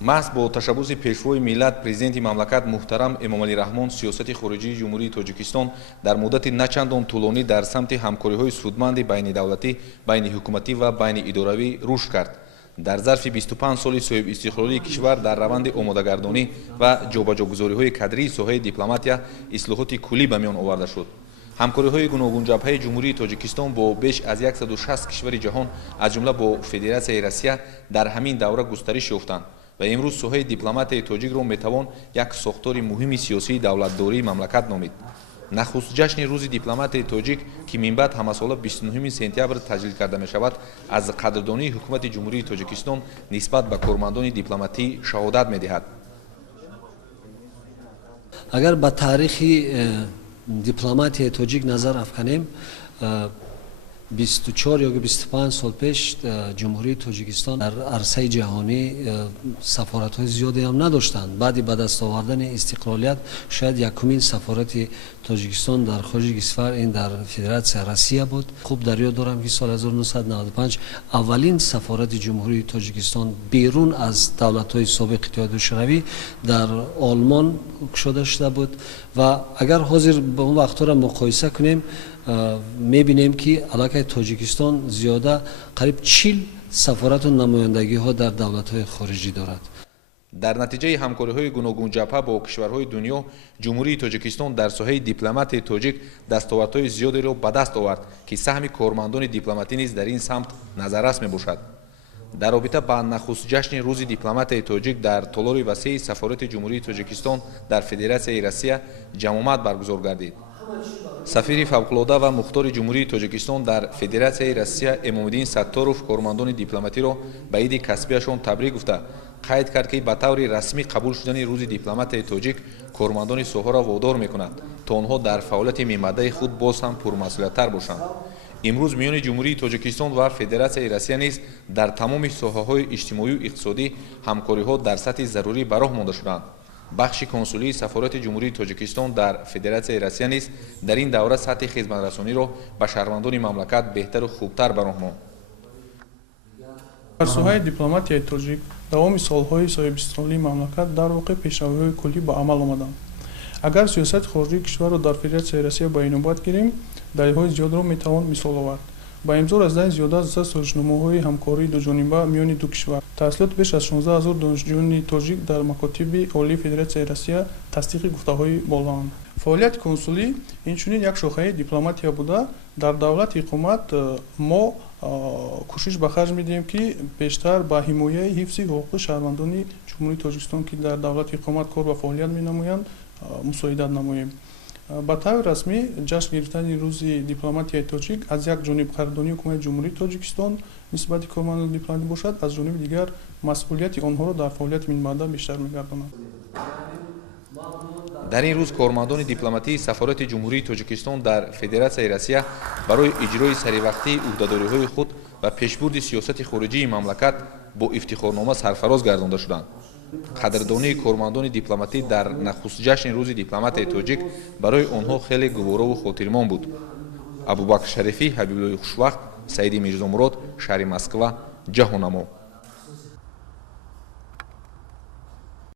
محض با تشبث پیشروی ملت پرزیدنت مملکت محترم امامعلی رحمان سیاست خارجی جمهوری تاجیکستان در مدت نچندان طولانی در سمت همکاری‌های سودمند بین دولتی، بین حکومتی و بین اداروی رشد کرد. در ظرف 25 سال صاحب استقلالی کشور در روند آماده‌گردانی و جابجاگذاری‌های کادری ساحه دیپلماتیا اصلاحات کلی به میان آورده شد. همکاری‌های گوناگون جبهه جمهوری تاجیکستان با بیش از 160 کشور جهان از جمله با فدراسیای روسیه در همین دوره گسترش یافتند و امروز ساحه دیپلماتیای تاجیک را میتوان یک ساختار مهم سیاسی دولتداری مملکت نامید. نخست جشن روز دیپلماتیای تاجیک که من بعد همساله 29 سپتامبر تجلیل کرده می شود از قدردانی حکومت جمهوری تاجیکستان نسبت به کارمندان دیپلماتی شهادت می دهد. اگر به تاریخ دیپلماتیای تاجیک نظر افکنیم 24 یا 25 سال پیش جمهوری تاجیکستان در عرصه جهانی سفارت‌های زیادی هم نداشتند. بعد دست آوردن استقلالیت شاید یکمین سفارت تاجیکستان در خارج کشور این در فدراسیای روسیه بود. خوب در یاد دارم که سال 1995 اولین سفارت جمهوری تاجیکستان بیرون از دولت‌های سابق اتحاد شوروی در آلمان گشوده شده بود و اگر حاضر به اون وقت‌ها را مقایسه کنیم می‌بینیم که علاقه تاجیکستان زیاده قریب 40 سفارت و نمایندگی ها در دولت‌های خارجی دارد. در نتیجه همکاری‌های گوناگون جبهه با کشورهای دنیا جمهوری تاجیکستان در ساحه دیپلماتی تاجیک دستاوردهای زیادی را به دست آورد که سهم کارمندان دیپلماتی نیز در این سمت نظررس میباشد. در رابطه با نخست جشن روز دیپلماتیای تاجیک در تالار وسیع سفارت جمهوری تاجیکستان در فدراسیای روسیه جمع برگزار گردید. سفیر فوق‌العاده و مختار جمهوری تاجیکستان در فدراسیای روسیه امام‌الدین ستاروف کارمندان دیپلماتی را به عید کسبیشان تبریک گفته قید کرد که به طور رسمی قبول شدن روز دیپلماتیای تاجیک کارمندان ساحه را وادار می‌کند تا آنها در فعالیت میمده خود باز هم پرمسئولیت‌تر باشند. امروز میان جمهوری تاجیکستان و فدراسیای روسیه نیز در تمام ساحه‌های اجتماعی و اقتصادی همکاری‌ها در سطح ضروری به راه مانده شدند. بخش کنسولی سفارت جمهوری تاجیکستان در فدراسیای روسیه نیز در این دوره سطح خدمترسانی را به شهروندان مملکت بهتر و خوبتر به راه ماند. در ساحه دیپلماتیای تاجیک داوام سالهای صاحب استقلالی مملکت در واقع پیشروی‌های کلی به عمل آمدند. اگر سیاست خارجی کشور را در فدراسیای روسیه به اینوبت گیریم دلیل‌های زیاد را میتوان مثال آورد. با امضا از این زیاد از سازشنامه‌های همکاری دوجانبه میان دو کشور توسط بیش از 16000 دانشجویان تاجیک در مکاتب عالی فدراسیای روسیه تصدیق گفته‌های بالاند. فعالیت کنسولی اینچنین یک شاخه دیپلماتیا بوده در دولت حکومت ما کوشش به خرج می‌دهیم که بیشتر به حمایت حفظ حقوق شهروندان جمهوری تاجیکستان که در دولت حکومت کار و فعالیت می‌نمایند مساعدت نماییم. با طور رسمی جشن گرفتن روز دیپلماتیای تاجیک از یک جانب قدردانی حکومت جمهوری تاجیکستان نسبت کارمندان دیپلماتی باشد، از جانب دیگر مسئولیت آنها را در فعالیت منبعد بیشتر می‌گرداند. در این روز کارمندان دیپلماتی سفارت جمهوری تاجیکستان در فدراسیای روسیه برای اجرای سریوقتی عهده‌داری‌های خود و پیشبرد سیاست خارجی مملکت با افتخارنامه سرفراز گردانده شدند. قدردانی کارمندان دیپلماتی در نخست جشن روز دیپلماتیای تاجیک برای آنها خیلی گوارا و خاطرمان بود. ابوبکر شریفی، حبیب‌الله خوشوقت، سعید میرزامراد، شهر مسکو، جهان‌نما.